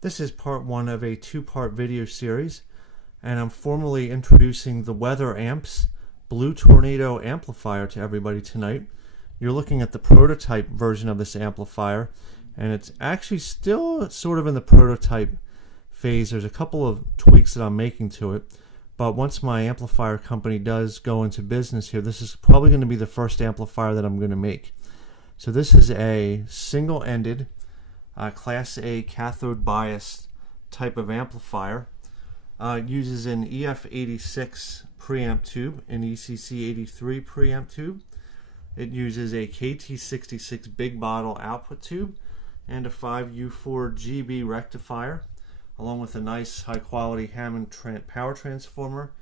This is part one of a two-part video series, and I'm formally introducing the Weather Amps Blue Tornado amplifier to everybody tonight. You're looking at the prototype version of this amplifier, and it's actually still sort of in the prototype phase. There's a couple of tweaks that I'm making to it, but once my amplifier company does go into business here, this is probably going to be the first amplifier that I'm going to make. So this is a single-ended Class A cathode bias type of amplifier. It uses an EF86 preamp tube, an ECC83 preamp tube. It uses a KT66 big bottle output tube and a 5U4 GB rectifier, along with a nice high quality Hammond power transformer,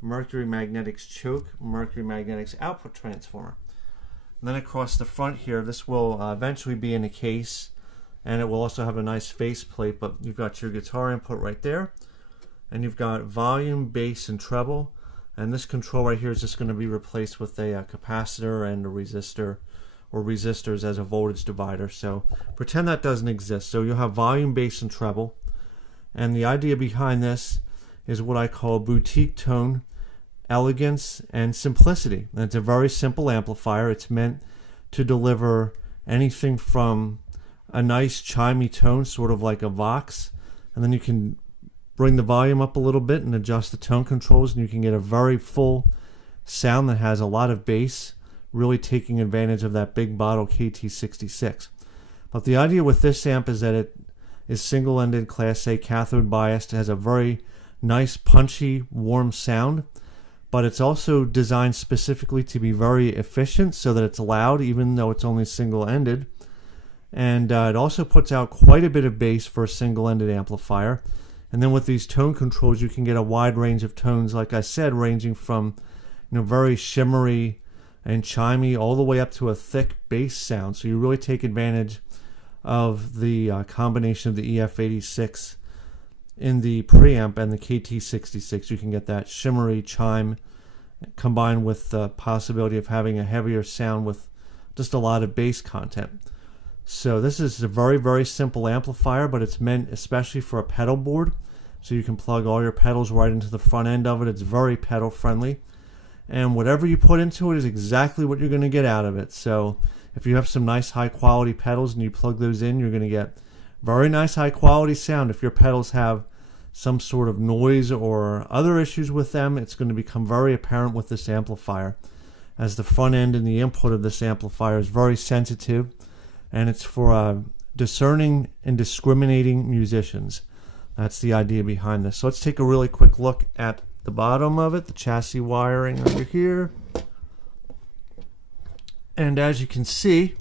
mercury magnetics choke, mercury magnetics output transformer. And then across the front here, this will eventually be in a case, and it will also have a nice faceplate, but you've got your guitar input right there, and you've got volume, bass, and treble, and this control right here is just going to be replaced with a capacitor and a resistor, or resistors as a voltage divider. So pretend that doesn't exist. So you'll have volume, bass, and treble, and the idea behind this is what I call boutique tone, elegance, and simplicity. And it's a very simple amplifier. It's meant to deliver anything from a nice chimey tone, sort of like a Vox, and then you can bring the volume up a little bit and adjust the tone controls, and you can get a very full sound that has a lot of bass, really taking advantage of that big bottle KT66. But the idea with this amp is that it is single-ended Class A cathode biased. It has a very nice, punchy, warm sound, but it's also designed specifically to be very efficient so that it's loud even though it's only single-ended. And it also puts out quite a bit of bass for a single-ended amplifier. And then with these tone controls, you can get a wide range of tones, like I said, ranging from very shimmery and chimey all the way up to a thick bass sound. So you really take advantage of the combination of the EF86 in the preamp and the KT66. You can get that shimmery chime combined with the possibility of having a heavier sound with just a lot of bass content. So this is a very, very simple amplifier, but it's meant especially for a pedal board. So you can plug all your pedals right into the front end of it. It's very pedal friendly. And whatever you put into it is exactly what you're going to get out of it. So if you have some nice high quality pedals and you plug those in, you're going to get very nice high quality sound. If your pedals have some sort of noise or other issues with them, it's going to become very apparent with this amplifier, as the front end and the input of this amplifier is very sensitive, and it's for discerning and discriminating musicians. That's the idea behind this. So let's take a really quick look at the bottom of it, the chassis wiring under here. And as you can see,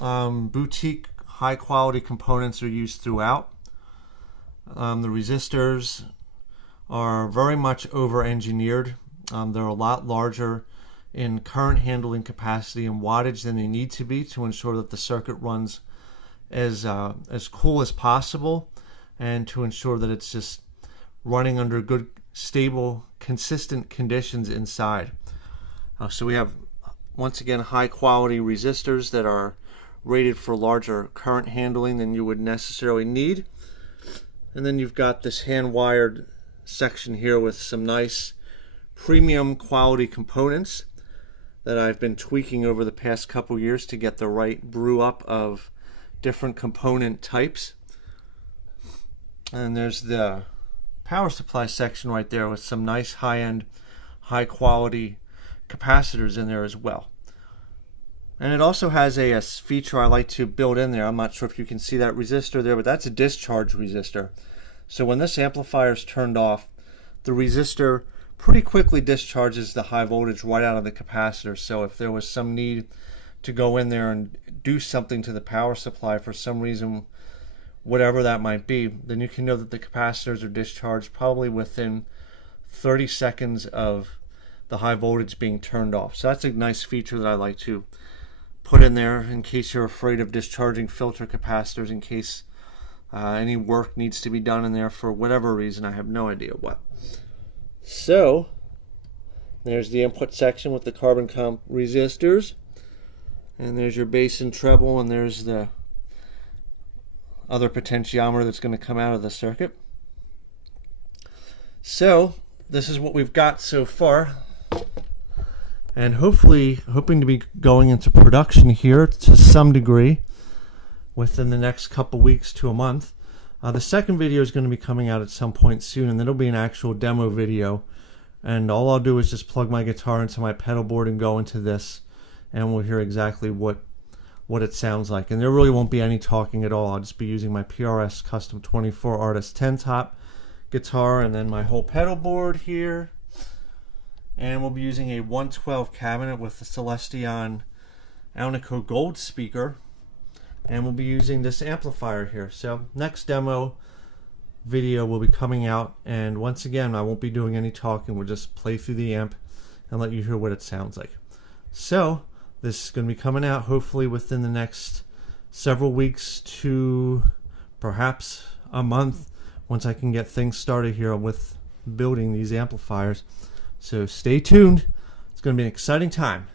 boutique high quality components are used throughout. The resistors are very much over engineered. They're a lot larger in current handling capacity and wattage than they need to be to ensure that the circuit runs as cool as possible, and to ensure that it's just running under good, stable, consistent conditions inside. So we have, once again, high quality resistors that are rated for larger current handling than you would necessarily need. And then you've got this hand wired section here with some nice premium quality components that I've been tweaking over the past couple years to get the right brew up of different component types. And there's the power supply section right there with some nice high-end, high-quality capacitors in there as well. And it also has a feature I like to build in there. I'm not sure if you can see that resistor there, but that's a discharge resistor. So when this amplifier is turned off, the resistor pretty quickly discharges the high voltage right out of the capacitor. So if there was some need to go in there and do something to the power supply for some reason, whatever that might be, then you can know that the capacitors are discharged probably within 30 seconds of the high voltage being turned off. So that's a nice feature that I like to put in there in case you're afraid of discharging filter capacitors, in case any work needs to be done in there for whatever reason. I have no idea what. So there's the input section with the carbon comp resistors, and there's your bass and treble, and there's the other potentiometer that's going to come out of the circuit. So this is what we've got so far, and hopefully hoping to be going into production here to some degree within the next couple weeks to a month. The second video is going to be coming out at some point soon, and then it'll be an actual demo video, and all I'll do is just plug my guitar into my pedal board and go into this, and we'll hear exactly what it sounds like. And there really won't be any talking at all. I'll just be using my PRS Custom 24 Artist 10 top guitar and then my whole pedal board here, and we'll be using a 112 cabinet with the Celestion Alnico Gold speaker, and we'll be using this amplifier here. So next demo video will be coming out, and once again I won't be doing any talking. We'll just play through the amp and let you hear what it sounds like. So this is going to be coming out hopefully within the next several weeks to perhaps a month, once I can get things started here with building these amplifiers. So stay tuned. It's going to be an exciting time.